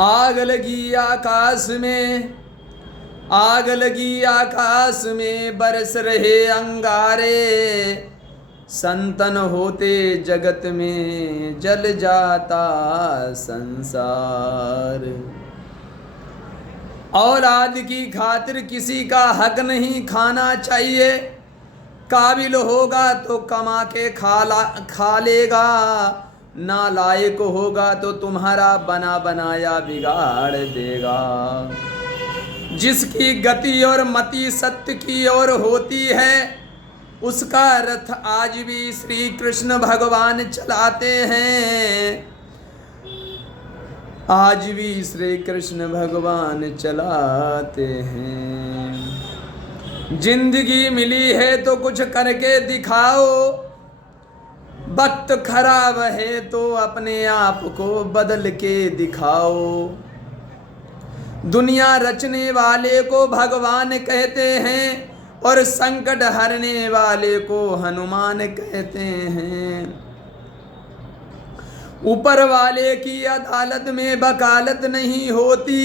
आग लगी आकाश में, आग लगी आकाश में, बरस रहे अंगारे, संतन होते जगत में जल जाता संसार। औलाद की खातिर किसी का हक नहीं खाना चाहिए, काबिल होगा तो कमा के खा लेगा, नालायक होगा तो तुम्हारा बना बनाया बिगाड़ देगा। जिसकी गति और मति सत्य की ओर होती है, उसका रथ आज भी श्री कृष्ण भगवान चलाते हैं, आज भी श्री कृष्ण भगवान चलाते हैं। जिंदगी मिली है तो कुछ करके दिखाओ, वक्त खराब है तो अपने आप को बदल के दिखाओ। दुनिया रचने वाले को भगवान कहते हैं और संकट हरने वाले को हनुमान कहते हैं। ऊपर वाले की अदालत में वकालत नहीं होती,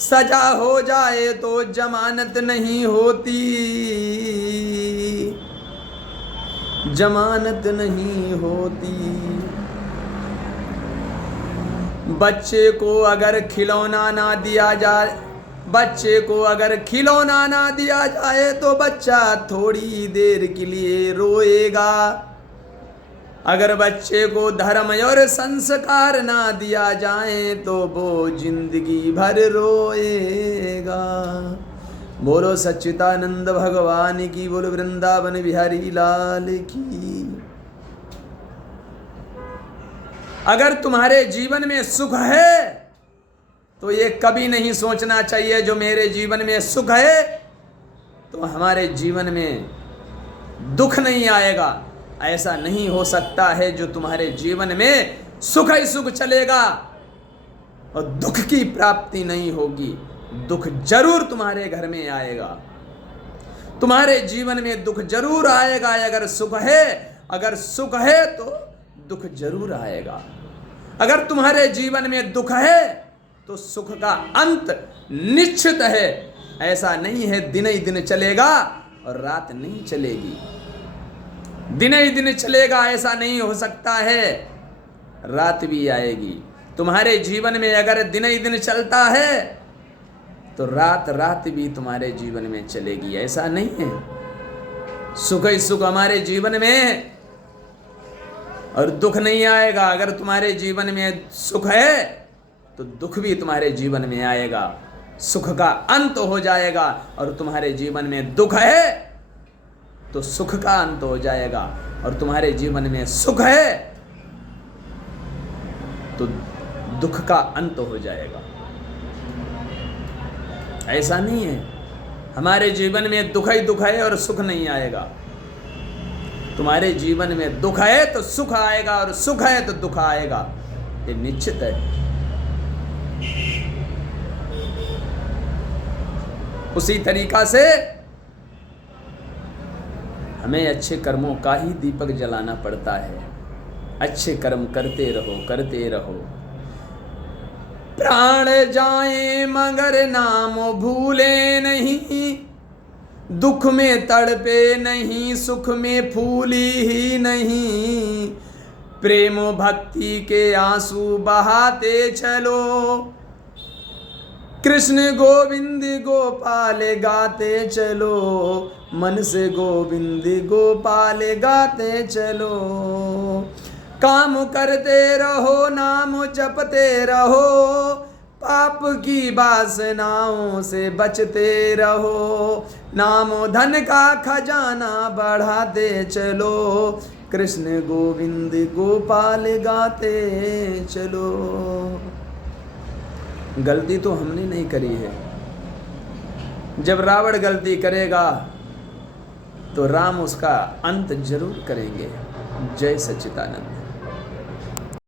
सजा हो जाए तो जमानत नहीं होती, जमानत नहीं होती। बच्चे को अगर खिलौना ना दिया जाए, बच्चे को अगर खिलौना ना दिया जाए तो बच्चा थोड़ी देर के लिए रोएगा। अगर बच्चे को धर्म और संस्कार ना दिया जाए तो वो जिंदगी भर रोएगा। बोलो सच्चिदानंद भगवान की, बोलो वृंदावन बिहारी लाल की। अगर तुम्हारे जीवन में सुख है तो ये कभी नहीं सोचना चाहिए जो मेरे जीवन में सुख है तो हमारे जीवन में दुख नहीं आएगा। ऐसा नहीं हो सकता है जो तुम्हारे जीवन में सुख ही सुख चलेगा और दुख की प्राप्ति नहीं होगी। दुख जरूर तुम्हारे घर में आएगा, तुम्हारे जीवन में दुख जरूर आएगा। अगर सुख है, अगर सुख है तो दुख जरूर आएगा। अगर तुम्हारे जीवन में दुख है तो सुख का अंत निश्चित है। ऐसा नहीं है दिन ही दिन चलेगा और रात नहीं चलेगी, दिन ही दिन चलेगा, ऐसा नहीं हो सकता है। रात भी आएगी। तुम्हारे जीवन में अगर दिन ही दिन चलता है तो रात रात भी तुम्हारे जीवन में चलेगी, ऐसा नहीं है। सुख ही सुख हमारे जीवन में और दुख नहीं आएगा। अगर तुम्हारे जीवन में सुख है तो दुख भी तुम्हारे जीवन में आएगा। सुख का अंत हो जाएगा और तुम्हारे जीवन में दुख है तो सुख का अंत हो जाएगा। और तुम्हारे जीवन में सुख है तो दुख का अंत हो जाएगा। ऐसा नहीं है हमारे जीवन में दुख ही दुख है और सुख नहीं आएगा। तुम्हारे जीवन में दुख है तो सुख आएगा और सुख है तो दुख आएगा, ये निश्चित है। उसी तरीका से हमें अच्छे कर्मों का ही दीपक जलाना पड़ता है। अच्छे कर्म करते रहो, करते रहो। प्राण जाए मगर नाम भूले नहीं, दुख में तड़पे नहीं, सुख में फूली ही नहीं। प्रेम भक्ति के आंसू बहाते चलो, कृष्ण गोविंद गोपाल गाते चलो, मन से गोविंद गोपाल गाते चलो। काम करते रहो, नाम जपते रहो, पाप की वासनाओं से बचते रहो। नाम धन का खजाना बढ़ाते चलो, कृष्ण गोविंद गोपाल गाते चलो। गलती तो हमने नहीं करी है। जब रावण गलती करेगा तो राम उसका अंत जरूर करेंगे। जय सच्चिदानंद।